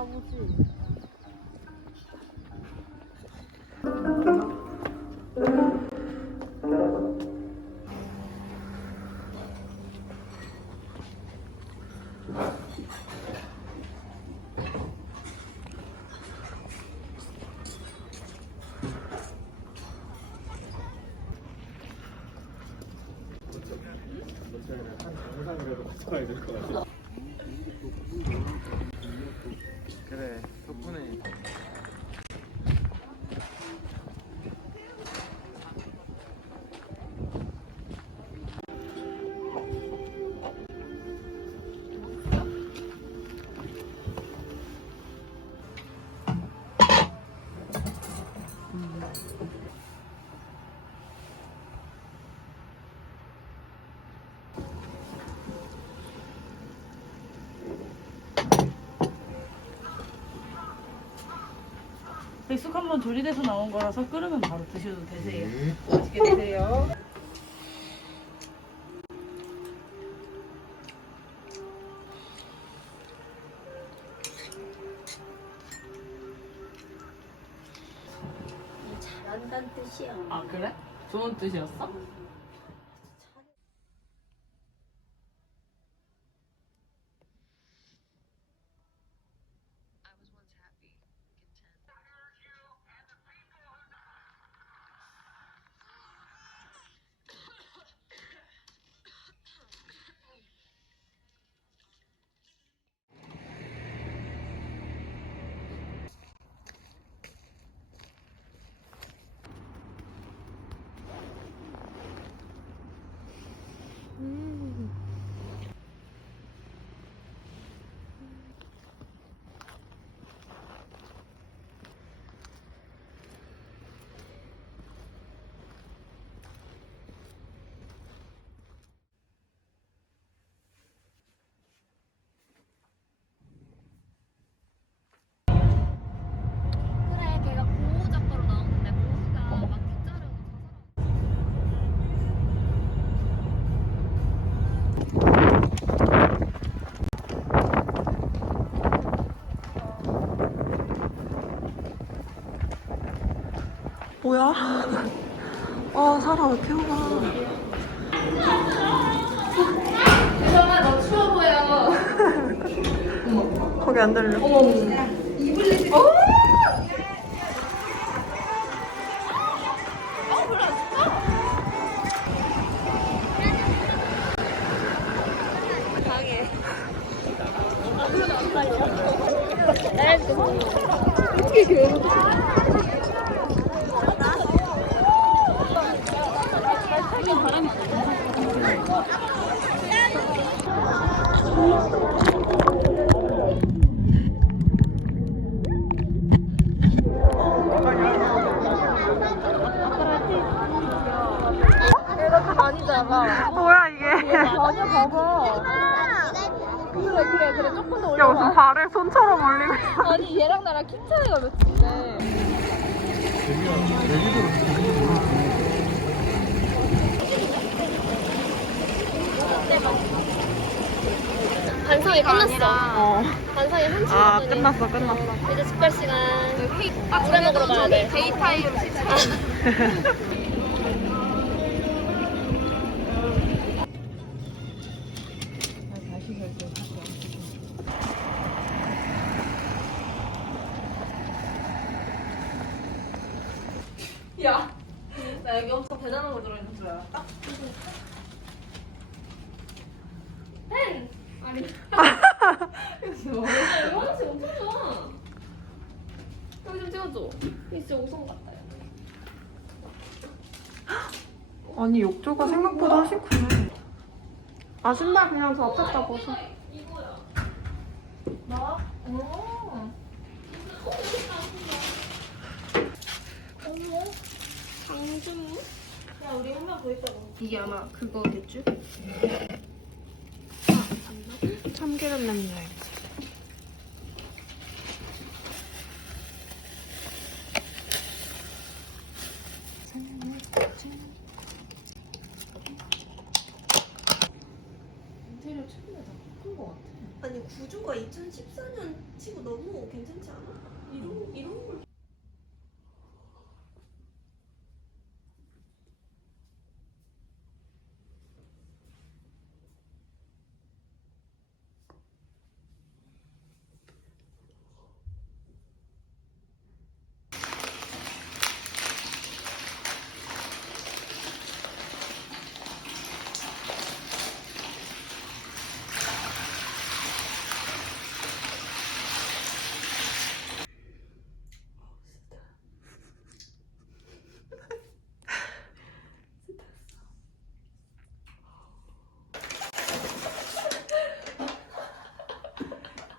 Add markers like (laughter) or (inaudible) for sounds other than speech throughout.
받아보지. 그래 백숙 한번 조리돼서 나온 거라서 끓으면 바로 드셔도 되세요. 맛있게 드세요. 잘한다는 뜻이야. 아 그래? 좋은 뜻이었어? 뭐야? 아 사람 왜 이렇게 오가? 정말 너 추워 보여. (laughs) 거기 안 들려. 뭐야 이게? 아니야, 봐봐. 그래, 그래, 그래. 조금 더야 무슨 발을 손처럼 올리고 있어. 아니, 얘랑 나랑 키 차이가 몇 인데. 반성이 끝났어. 어. 반성이 한참 아 남았네. 끝났어 끝났어. 이제 집갈 시간. 물에 먹으러 가야 돼. 데이타임 야, (laughs) 나 여기 엄청 대단한 거 들어있는 줄 알았다. 펜! 아니. 뭐? 이거 화장실 엄청 좋아. 여기 좀 찍어줘. 이 진짜 옥성 같다. 아니 욕조가 생각보다 훨씬 크네. 아 신발 그냥 저 앞에다 벗어. 더. 이게 아마 그거겠지? 참기름 냄새. 인테리어 최근에 다 바꾼 거 같아. 아니 구조가 2014년 치고 너무 괜찮지 않아? 이런 이런 걸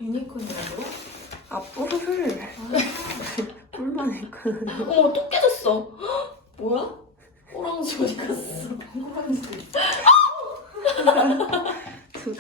유니콘이라고? 아 뿔을 (laughs) 뿔만 있거든요. 어머 또 깨졌어. 헉, (gasps) 뭐야? 어디 갔어? (laughs) 두 개.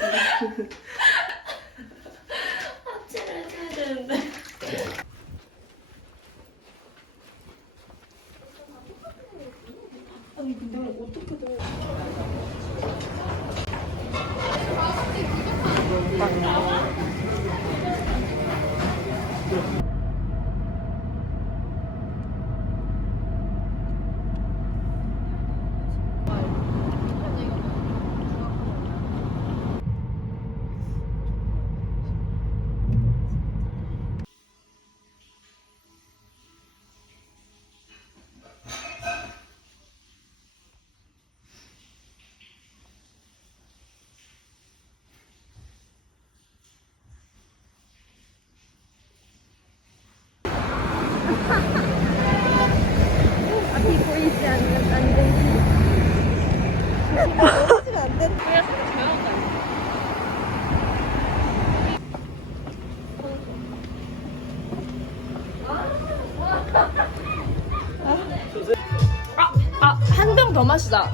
마시자.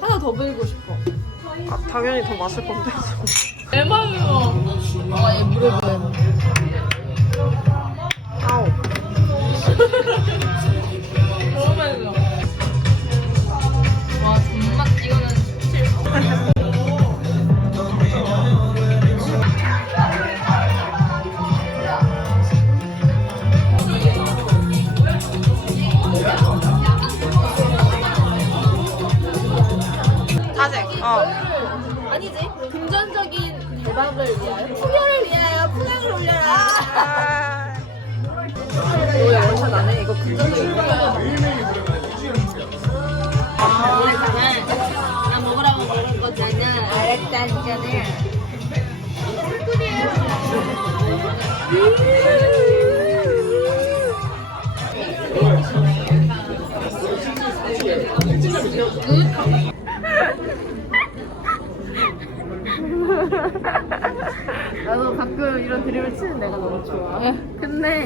하나 더 불고 싶어. 아, 당연히 더 마실 건데. 대박이야. 아 얘 물에 부어. 아우. (laughs) 이거 금전적인 거. 나 먹으라고 먹은 거잖아. 알았다니까는.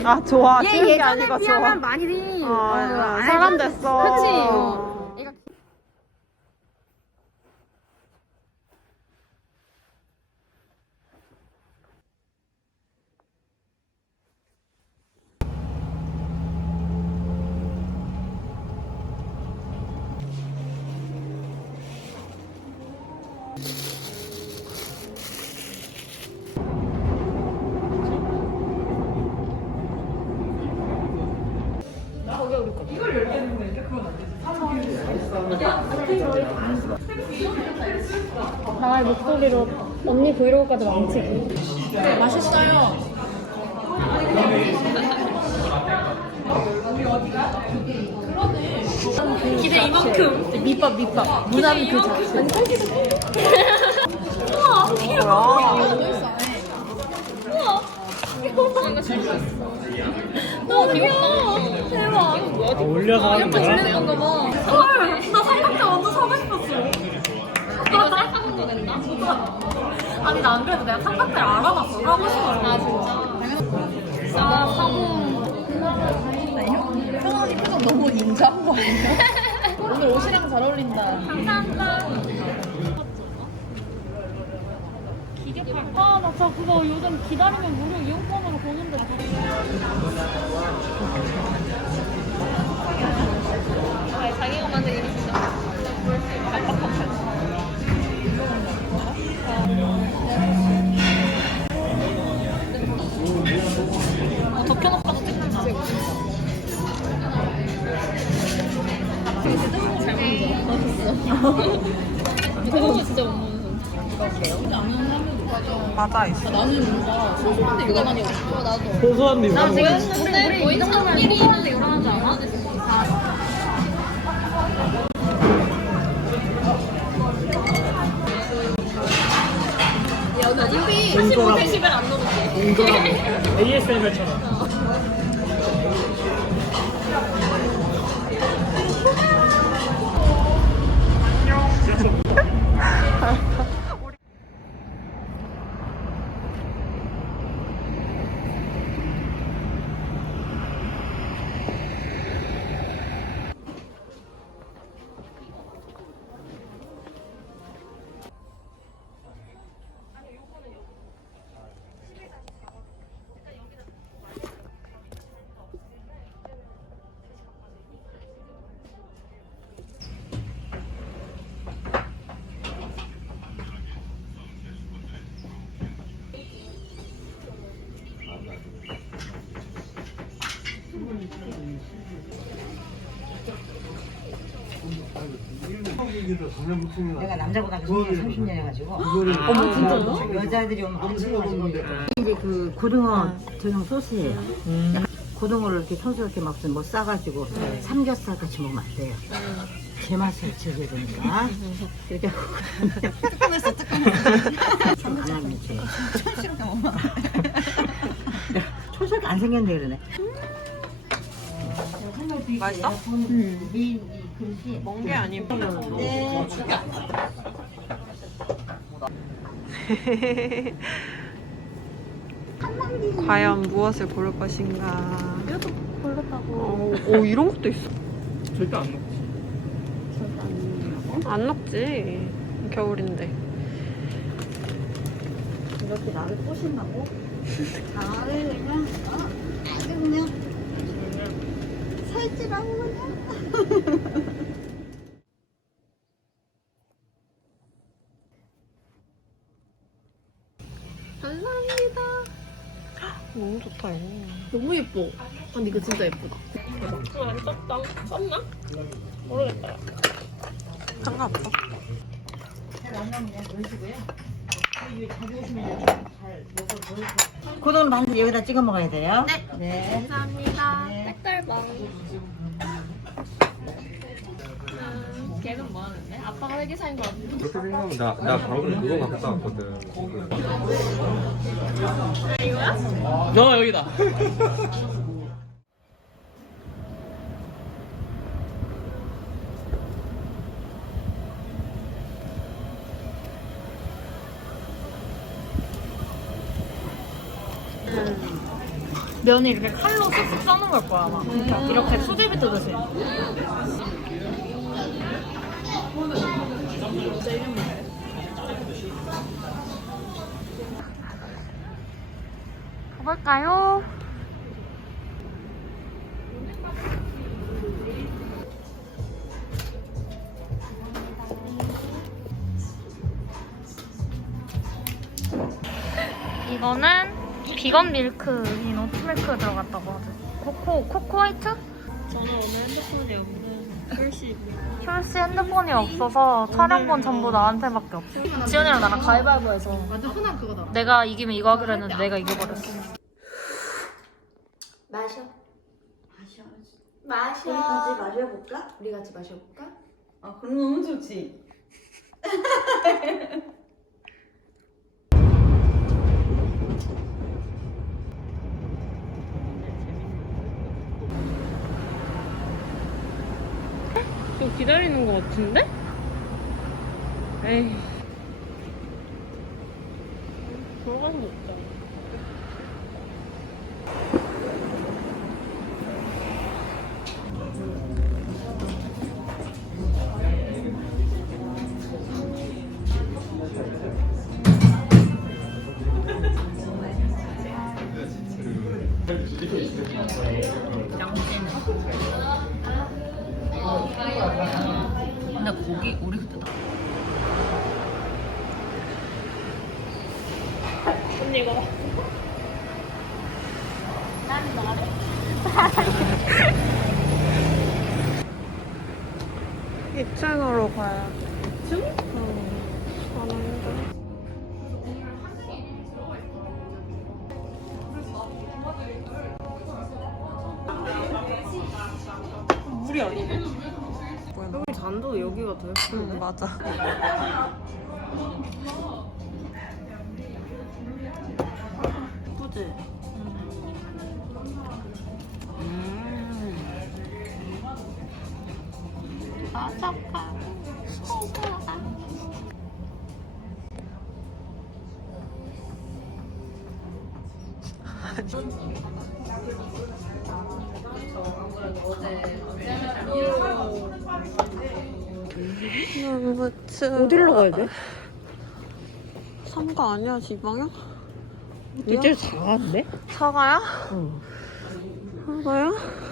아 좋아. 얘게 예전에 아니고 비하면 좋아. 많이 아, 사람 됐어. 그치. 어. 얘가 나의 목소리로 언니 브이로그까지 망치기. 맛있어요. 기대 이만큼. 밑밥 밑밥. 무난 그 자체. 어, 귀여워. 대박. 아, 올려서 하는 거야? 지내는 건가 봐. 헐, 나 이거 셀카본도 된다? 아니 나 안 그래도 내가 삼각대를 알아봤어. 사고 싶어. 아, 진짜? 아, 사고. 표정이 표정 너무 인자한 거 아니야? (laughs) 오늘 옷이랑 잘 어울린다. 감사합니다. 기계팔. 아, 나 진짜 그거 요즘 기다리면 무료 이용권으로 보는데. 아, 자기가 만든 그거 진짜 못 맞아 있어. 나는 뭔가 소소한데 이거 많이 없어. 나도. 소소한데 나 지금 이거 근데 거의 천일이 있는데 이거 하는 줄 알아? 야나 1위 15대 10을 안 먹었지. ASMR처럼. 내가 남자보다 20년, 30년 해가지고. 어머 진짜요? 여자들이 오면 엄청 이게 그 고등어 전용 소스예요. 약간 고등어를 이렇게 촌스럽게 막 뭐 싸가지고 삼겹살 같이 먹으면 안 돼요. 제 맛을 즐겨야 되니까. 이렇게 하고 뜨끈했어 뜨끈했어. 있지 촌스럽게 먹으면 촌스럽게 안 생겼네 그러네. 맛있어? 이 그릇이 멍게 아니면. 네. (laughs) 과연 무엇을 고를 것인가? 뼈도 고르다고. 어, 어, 이런 것도 있어. 절대 안 먹지 안 녹지. 겨울인데. 이렇게 나를 꼬신다고? (laughs) 나를 그냥 어? 아주 그냥 감사합니다. 너무 좋다, 이거. 너무 예뻐. 아니, 이거 진짜 예쁘다. 안 쪘다 쪘나? 모르겠다 상관없어. 고등어 반드시 여기다 찍어 먹어야 돼요 네, 감사합니다 네. 색깔방 음, 걔는 뭐 하는데? 아빠가 회계사인 거 같은데 그렇게 생각하면 나, 나 방금 그거 갖다 왔거든 이거야? 너 여기다 면이 이렇게 칼로 쓱쓱 써는 걸 거야 아마 이렇게 수제비 뜨듯이 가볼까요? 비건 밀크인 오트밀크 들어갔다고 하죠. 코코 코코 화이트? 저는 오늘 핸드폰이 없는 글씨. 효씨 핸드폰이 없어서 촬영본 전부 나한테밖에 없어. 지연이랑 나랑 가위바위보 해서 완전 흔한 그거다. 내가 이기면 이거 하기로 했는데 내가 이겨버렸어. 마셔. 우리 마셔. 같이 마셔볼까? 우리 같이 마셔볼까? 아 그럼 너무 좋지 (laughs) 기다리는 것 같은데? 에이. 근데 거기 우리 그때 나 언니 이거 난 말해 입층으로 가야 돼. 입층? 응. 아니네. 잔도 여기가 더 예쁜데? 응 맞아. 예쁘지? 음. 바삭 (laughs) 하. 어디로 가야 돼? 삼가 아니야 지방이야? 이제 작았네? 사가야? 사가야? 근데